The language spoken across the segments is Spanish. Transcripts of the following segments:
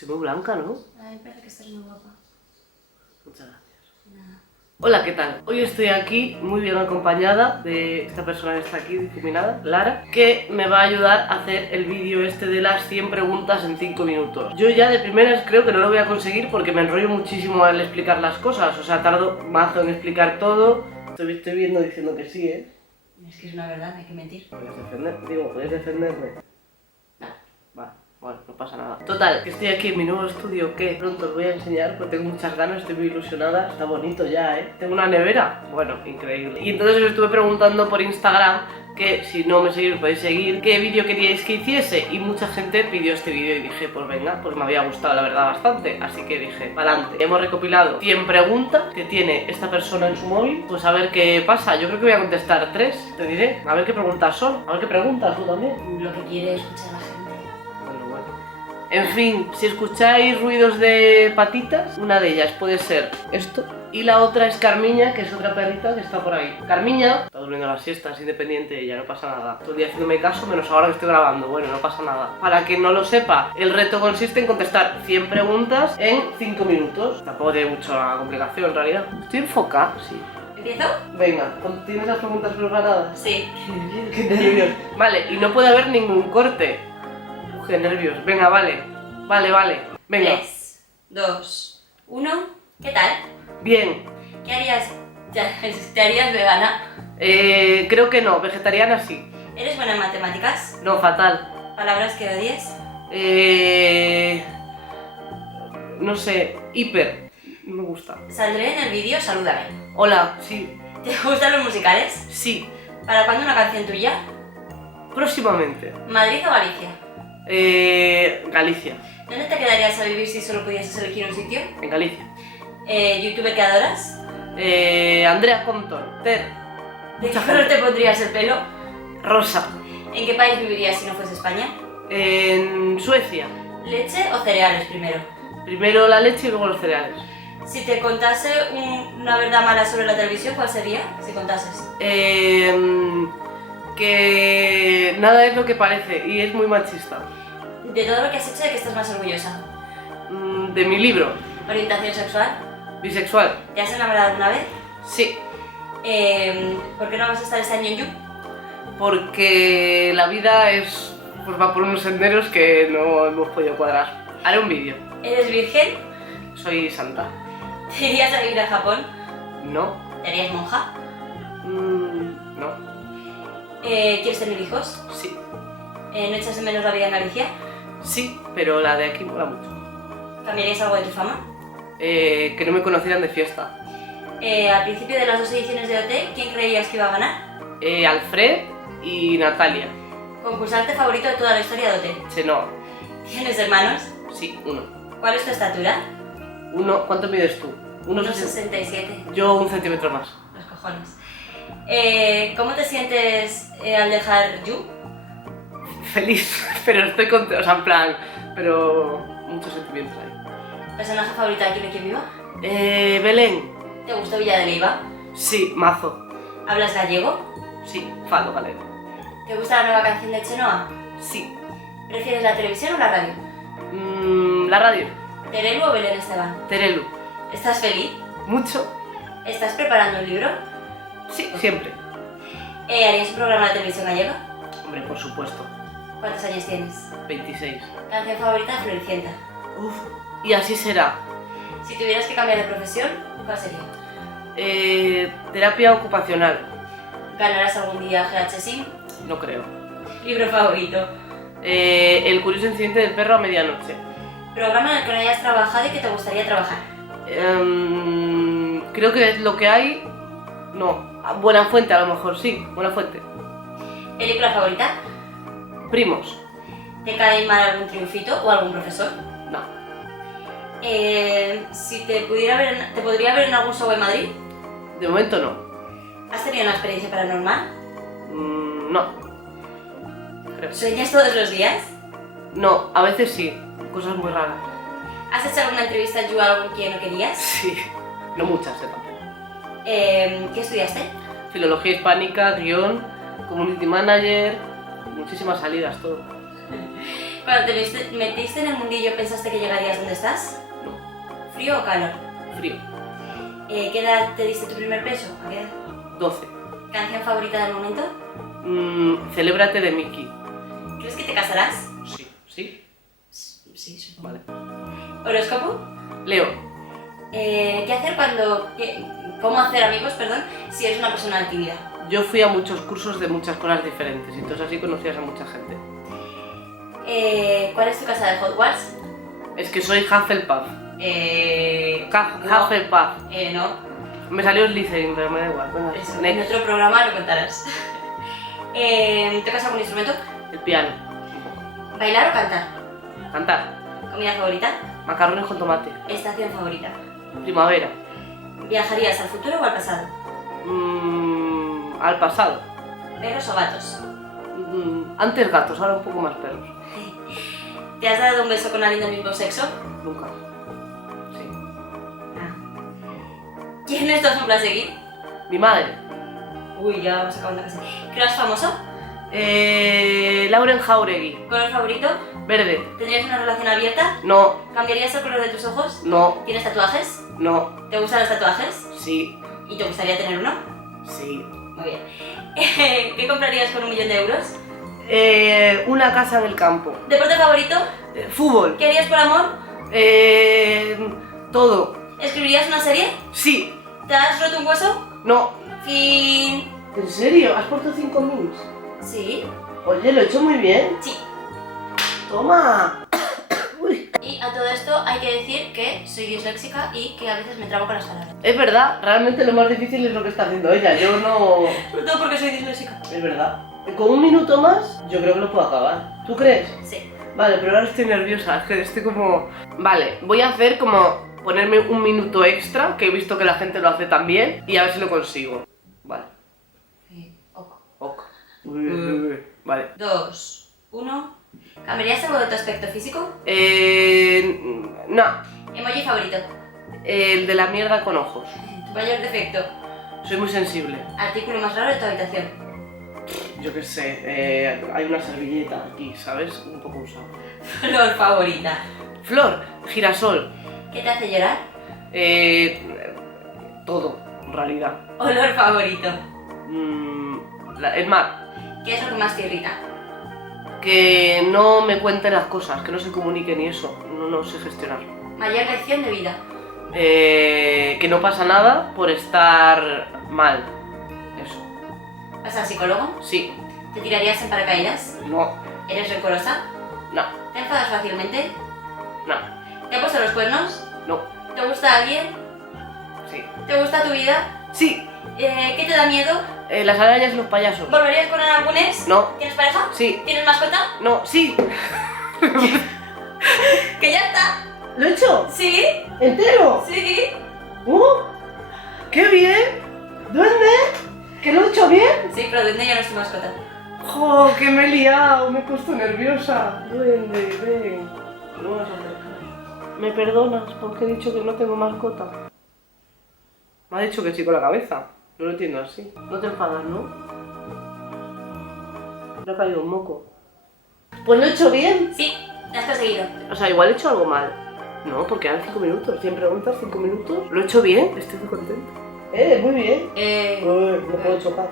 Estoy muy blanca, ¿no? A mí me parece que estás muy guapa. Muchas gracias. Nada. Hola, ¿qué tal? Hoy estoy aquí muy bien acompañada de esta persona que está aquí difuminada, Lara, que me va a ayudar a hacer el vídeo este de las 100 preguntas en 5 minutos. Yo ya de primeras creo que no lo voy a conseguir porque me enrollo muchísimo al explicar las cosas, o sea, tardo mazo en explicar todo. Estoy viendo diciendo que sí, ¿eh? Es que es una verdad, no hay que mentir. ¿Puedes defenderme? Va. Bueno, no pasa nada. Total, que estoy aquí en mi nuevo estudio que pronto os voy a enseñar porque tengo muchas ganas, estoy muy ilusionada. Está bonito ya, ¿eh? Tengo una nevera. Bueno, increíble. Y entonces os estuve preguntando por Instagram que si no me seguís podéis seguir, qué vídeo queríais que hiciese. Y mucha gente pidió este vídeo y dije, pues venga, pues me había gustado la verdad bastante. Así que dije, pa'lante. Hemos recopilado 100 preguntas que tiene esta persona en su móvil. Pues a ver qué pasa. Yo creo que voy a contestar 3, te diré. A ver qué preguntas son. A ver qué preguntas tú también. Lo que quiere escuchar la gente. En fin, si escucháis ruidos de patitas, una de ellas puede ser esto. Y la otra es Carmiña, que es otra perrita que está por ahí. Carmiña está durmiendo las siestas, es independiente ella, no pasa nada. Todo el día haciéndome caso, menos ahora que estoy grabando. Bueno, no pasa nada. Para quien no lo sepa, el reto consiste en contestar 100 preguntas en 5 minutos. Tampoco tiene mucha complicación en realidad. ¿Estoy enfocada? Sí. ¿Empiezo? Venga, ¿tienes las preguntas preparadas? Sí. Qué nervios. Vale, y no puede haber ningún corte. Qué nervios. Venga, vale. Vale. Venga. 3, 2, 1. ¿Qué tal? Bien. ¿Qué harías? ¿Te harías vegana? Creo que no. Vegetariana sí. ¿Eres buena en matemáticas? No, fatal. ¿Palabras que odies? No sé. Hiper. No me gusta. Saldré en el vídeo, salúdame. Hola. Sí. ¿Te gustan los musicales? Sí. ¿Para cuándo una canción tuya? Próximamente. ¿Madrid o Galicia? Galicia. ¿Dónde te quedarías a vivir si solo pudieses elegir un sitio? En Galicia. ¿Youtuber que adoras? Andrea Compton. Ter. ¿De qué color te pondrías el pelo? Rosa. ¿En qué país vivirías si no fuese España? En Suecia. ¿Leche o cereales primero? Primero la leche y luego los cereales. Si te contase una verdad mala sobre la televisión, ¿cuál sería? Si contases. Que nada es lo que parece y es muy machista. De todo lo que has hecho, ¿de qué estás más orgullosa? De mi libro. ¿Orientación sexual? Bisexual. ¿Te has enamorado alguna vez? Sí. ¿Por qué no vas a estar este año en You? Porque la vida pues va por unos senderos que no hemos podido cuadrar. Haré un vídeo. ¿Eres virgen? Soy santa. ¿Te irías a vivir a Japón? No. ¿Te harías monja? No. ¿Quieres tener hijos? Sí. ¿No echas de menos la vida en Galicia? Sí, pero la de aquí mola mucho. ¿Cambiarías algo de tu fama? Que no me conocieran de fiesta. Al principio de las 2 ediciones de OT, ¿quién creías que iba a ganar? Alfred y Natalia. ¿Concursante favorito de toda la historia de OT? Chenoa. ¿Tienes hermanos? Sí, 1. ¿Cuál es tu estatura? 1. ¿Cuánto mides tú? 1,67. Yo 1 centímetro más. Los cojones. ¿Cómo te sientes al dejar You? Feliz, pero estoy contento, o sea, en plan, pero muchos sentimientos ahí. ¿Personaje favorito de Aquí no hay quien viva? Belén. ¿Te gustó Villa de Leyva? Sí, mazo. ¿Hablas gallego? Sí, falo, vale. ¿Te gusta la nueva canción de Chenoa? Sí. ¿Prefieres la televisión o la radio? La radio. ¿Terelu o Belén Esteban? Terelu. ¿Estás feliz? Mucho. ¿Estás preparando un libro? Sí, siempre. ¿Harías un programa de televisión gallega? Hombre, por supuesto. ¿Cuántos años tienes? 26. ¿Canción favorita de Floricienta? Uf. Y así será. Si tuvieras que cambiar de profesión, ¿cuál sería? Terapia ocupacional. ¿Ganarás algún día GHSIM? No creo. ¿Libro favorito? El curioso incidente del perro a medianoche. ¿Programa en el que no hayas trabajado y que te gustaría trabajar? Creo que es lo que hay. No. Buenafuente a lo mejor, sí. Buenafuente. ¿Película favorita? Primos. ¿Te cae mal algún triunfito o algún profesor? No. Si te podría ver en algún show en Madrid? De momento no. ¿Has tenido una experiencia paranormal? No. Creo. ¿Sueñas todos los días? No, a veces sí. Cosas muy raras. ¿Has hecho alguna entrevista en You a algún que no querías? Sí. No muchas, tampoco. ¿Qué estudiaste? Filología hispánica, guión, community manager, muchísimas salidas, todo. Cuando te metiste en el mundillo, ¿pensaste que llegarías donde estás? No, ¿Frío o calor? frío. ¿Qué edad te diste tu primer beso? ¿A qué edad? 12. ¿Canción favorita del momento? Celébrate de Mickey. ¿Crees que te casarás? Sí. ¿Sí? Sí, supongo. Vale. ¿Horóscopo? Leo. ¿Qué hacer ¿Cómo hacer amigos, perdón, si eres una persona tímida? Yo fui a muchos cursos de muchas cosas diferentes, entonces así conocías a mucha gente. ¿Cuál es tu casa de Hogwarts? Es que soy Hufflepuff. No. Hufflepuff. No. Me salió Slytherin, pero me da igual. Venga, Eso, en next. otro programa lo contarás. ¿Tocas algún instrumento? El piano. ¿Bailar o cantar? Cantar. ¿Comida favorita? Macarrones con tomate. ¿Estación favorita? Primavera. ¿Viajarías al futuro o al pasado? Al pasado. ¿Perros o gatos? Antes gatos, ahora un poco más perros. ¿Te has dado un beso con alguien del mismo sexo? Nunca. Sí. ¿Quién es tu ejemplo a seguir? Mi madre. Uy, ya vamos acabando casi. ¿Creas famoso? Lauren Jauregui. ¿Color favorito? Verde. ¿Tendrías una relación abierta? No. ¿Cambiarías el color de tus ojos? No. ¿Tienes tatuajes? No. ¿Te gustan los tatuajes? Sí. ¿Y te gustaría tener uno? Sí. Muy bien. ¿Qué comprarías con 1.000.000 de euros? Una casa en el campo. ¿Deporte favorito? Fútbol. ¿Qué harías por amor? Todo. ¿Escribirías una serie? Sí. ¿Te has roto un hueso? No. Fin. ¿En serio? ¿Has puesto 5 mils? Sí. Oye, lo he hecho muy bien. Sí. Toma. Uy. Y a todo esto hay que decir que soy disléxica y que a veces me trabo con las palabras. Es verdad, realmente lo más difícil es lo que está haciendo ella. Yo no... Sobre todo porque soy disléxica. Es verdad. Con 1 minuto más, yo creo que lo puedo acabar. ¿Tú crees? Sí. Vale, pero ahora estoy nerviosa, es que estoy como... Vale, voy a hacer como ponerme 1 minuto extra, que he visto que la gente lo hace también, y a ver si lo consigo. Vale. Ok. Ok. Uy. Vale. 2, 1. ¿Cambiarías algo de tu aspecto físico? No. Emoji favorito. El de la mierda con ojos. Tu mayor defecto. Soy muy sensible. Artículo más raro de tu habitación. Yo qué sé, hay una servilleta aquí, ¿sabes? Un poco usada. Flor favorita. Flor, girasol. ¿Qué te hace llorar? Todo, en realidad. Olor favorito. El mar. ¿Qué es lo que más te irrita? Que no me cuenten las cosas, que no se comuniquen y eso. No sé gestionar. Mayor lección de vida. Que no pasa nada por estar mal. Eso. ¿Vas al psicólogo? Sí. ¿Te tirarías en paracaídas? No. ¿Eres rencorosa? No. ¿Te enfadas fácilmente? No. ¿Te han puesto los cuernos? No. ¿Te gusta alguien? Sí. ¿Te gusta tu vida? Sí. ¿Qué te da miedo? Las arañas y los payasos. ¿Volverías con algún ex? No. ¿Tienes pareja? Sí. ¿Tienes mascota? No. Sí. ¡Que ya está! ¿Lo he hecho? ¿Sí? ¿Entero? ¿Sí? ¡Qué bien! ¿Duende? ¿Que lo he hecho bien? Sí, pero Duende ya no es tu mascota. ¡Jo! ¡Que me he liado! Me he puesto nerviosa. Duende, ven. No vas a acercar. ¿Me perdonas porque he dicho que no tengo mascota? Me ha dicho que sí con la cabeza. No lo entiendo así. No te enfadas, ¿no? Me ha caído un moco. Pues lo he hecho bien. Sí, lo has conseguido. O sea, igual he hecho algo mal. No, porque eran 5 minutos. 100 preguntas, 5 minutos. Lo he hecho bien. Estoy muy contenta. Muy bien. No puedo chocar.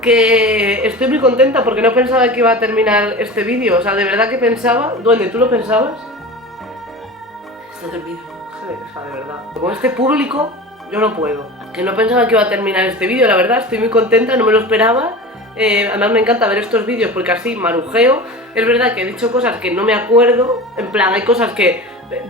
Que estoy muy contenta porque no pensaba que iba a terminar este vídeo. O sea, de verdad que pensaba... Duende, ¿tú lo pensabas? Está dormido. O sea, de verdad. Con este público yo no puedo. Que no pensaba que iba a terminar este vídeo, la verdad. Estoy muy contenta, no me lo esperaba. Además me encanta ver estos vídeos porque así marujeo. Es verdad que he dicho cosas que no me acuerdo. En plan, hay cosas que,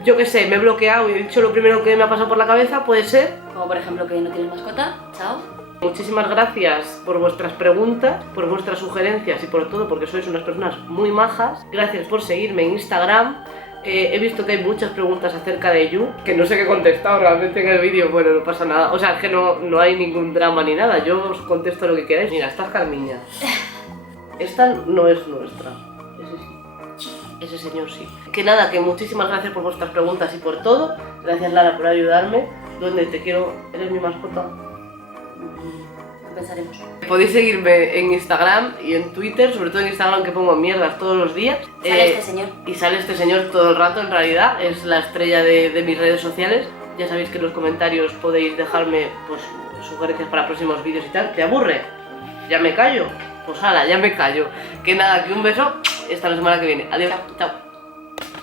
yo qué sé, me he bloqueado y he dicho lo primero que me ha pasado por la cabeza. Puede ser. Como por ejemplo que no tienes mascota. Chao. Muchísimas gracias por vuestras preguntas, por vuestras sugerencias y por todo porque sois unas personas muy majas. Gracias por seguirme en Instagram. He visto que hay muchas preguntas acerca de Yu, que no sé qué he contestado realmente en el vídeo. Bueno, no pasa nada, o sea, es que no hay ningún drama ni nada. Yo os contesto lo que queráis. Mira, esta es Carmiña. Esta no es nuestra. Ese sí. Ese señor sí. Que nada, que muchísimas gracias por vuestras preguntas y por todo. Gracias, Lara, por ayudarme. Duende, te quiero, eres mi mascota. Lo pensaremos. Podéis seguirme en Instagram y en Twitter, sobre todo en Instagram, que pongo mierdas todos los días. Sale este señor. Y sale este señor todo el rato, en realidad, es la estrella de mis redes sociales. Ya sabéis que en los comentarios podéis dejarme pues, sugerencias para próximos vídeos y tal. ¿Te aburre? ¿Ya me callo? Pues hala, ya me callo. Que nada, que un beso, hasta la semana que viene. Adiós, chao.